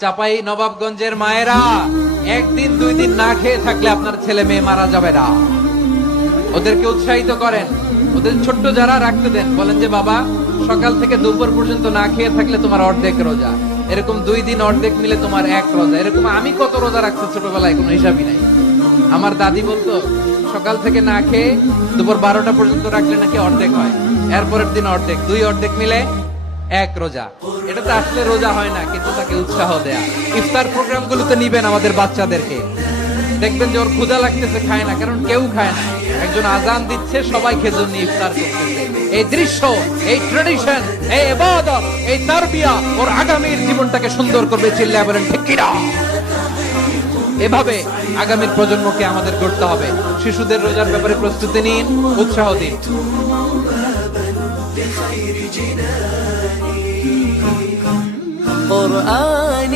চাপাই নবাবগঞ্জের মায়েরা একদিন দুই দিন না খেয়ে থাকলে আপনার ছেলে মেয়ে মারা যাবে না। ওদেরকে উৎসাহিত করেন, ওদের ছোট্ট যারা রাখতে দেন, বলেন যে বাবা সকাল থেকে দুপুর পর্যন্ত না খেয়ে থাকলে তোমার অর্ধেক রোজা, এরকম 2 দিন অর্ধেক মিলে তোমার 1 রোজা। এরকম আমি কত রোজা রাখছি ছোটবেলায় কোনো হিসাবই নাই। আমার দাদি বলতো সকাল থেকে না খেয়ে দুপুর 12টা পর্যন্ত রাখলে নাকি অর্ধেক হয়, এরপরের দিন অর্ধেক, 2 অর্ধেক মিলে 1 রোজা। এটা তো আসলে রোজা হয় না, কিন্তু তাকে উৎসাহ দেয়া। ইফতার প্রোগ্রাম গুলোতে নিবেন আমাদের বাচ্চাদেরকে, দেখবেন যে ওর ক্ষুধা লাগতেছে, খায় না, কারণ কেউ খায় না। একজন আজান দিচ্ছে, সবাই খেজুর নিয়ে ইফতার করতেছে। এই দৃশ্য, এই ট্রেডিশন, এই ইবাদত, এই তারবিয়া ওর আগামীর জীবনটাকে সুন্দর করবে। চিল্লায় বলেন ঠিক কি না? এভাবে আগামীর প্রজন্মকে আমাদের গড়তে হবে। শিশুদের রোজার ব্যাপারে প্রস্তুতি নিন, উৎসাহ দিন। قرآن